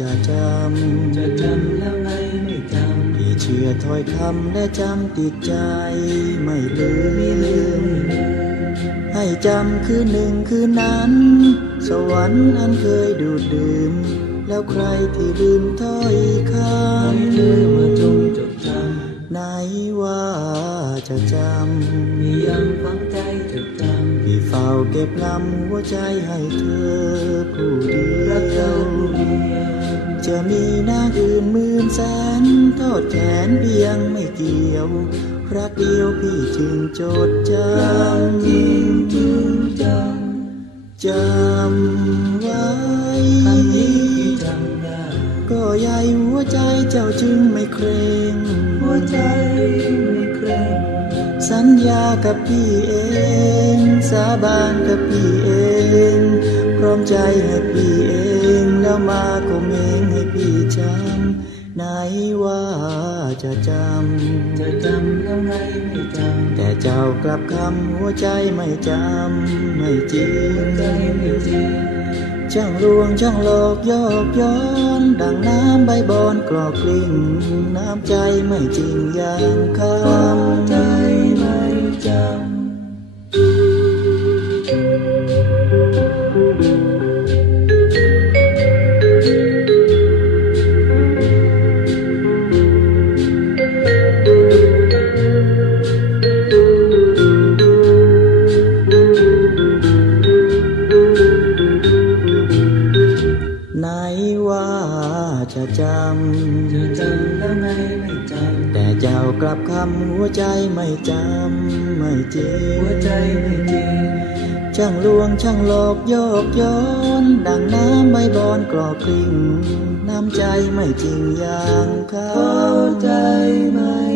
จะจำ จะจำแล้วไงไม่จำพี่เชื่อถ้อยคำและจำติดใจไม่ลืม ให้จำคือหนึ่งคือนั้น สวรรค์อันเคยดูดดื่ม แล้วใครที่ลืมถ้อยคำลืมมาจงจดจำไหนว่าจะจำมียังฝังใจจดจำพี่เฝ้าเก็บลำหัวใจให้เธอผู้เดียว จะมีนางอื่นหมื่นแสนทอดแขนเพียงไม่เกี่ยวรักเดียวพี่จึงจดจจริงจริงจำจำไว้ำคำนี้พี่จำได้ก็ใหญ่หัวใจเจ้าจึงไม่เคร่งหัวใจไม่เคร่งสัญญากับพี่เอง สาบานกับพี่เอง พร้อมใจให้พี่เอง แล้วมาคมเองให้พี่จำไหนว่าจะจจะจำแล้วไงไม่จำแต่เจ้ากลับคำหัวใจไม่จำไม่จริงำหัวใจไม่จริงช่างลวงช่างหลอกยอกย้อน ดังน้ำใบบอนกรอกกลิ่งน้ำใจไม่จริงอย่างคหัวใจำ จะจจะจำแล้วไงไม่จำแต่เจ้ากลับคำหัวใจไม่จำไม่จริำงหัวใจไม่จริงช่างลวงช่างหลอกยอกย้อน ดังน้ำใบบอนกรอกกลิ่งน้ำใจไม่จริงอย่างคหัวใจำไม่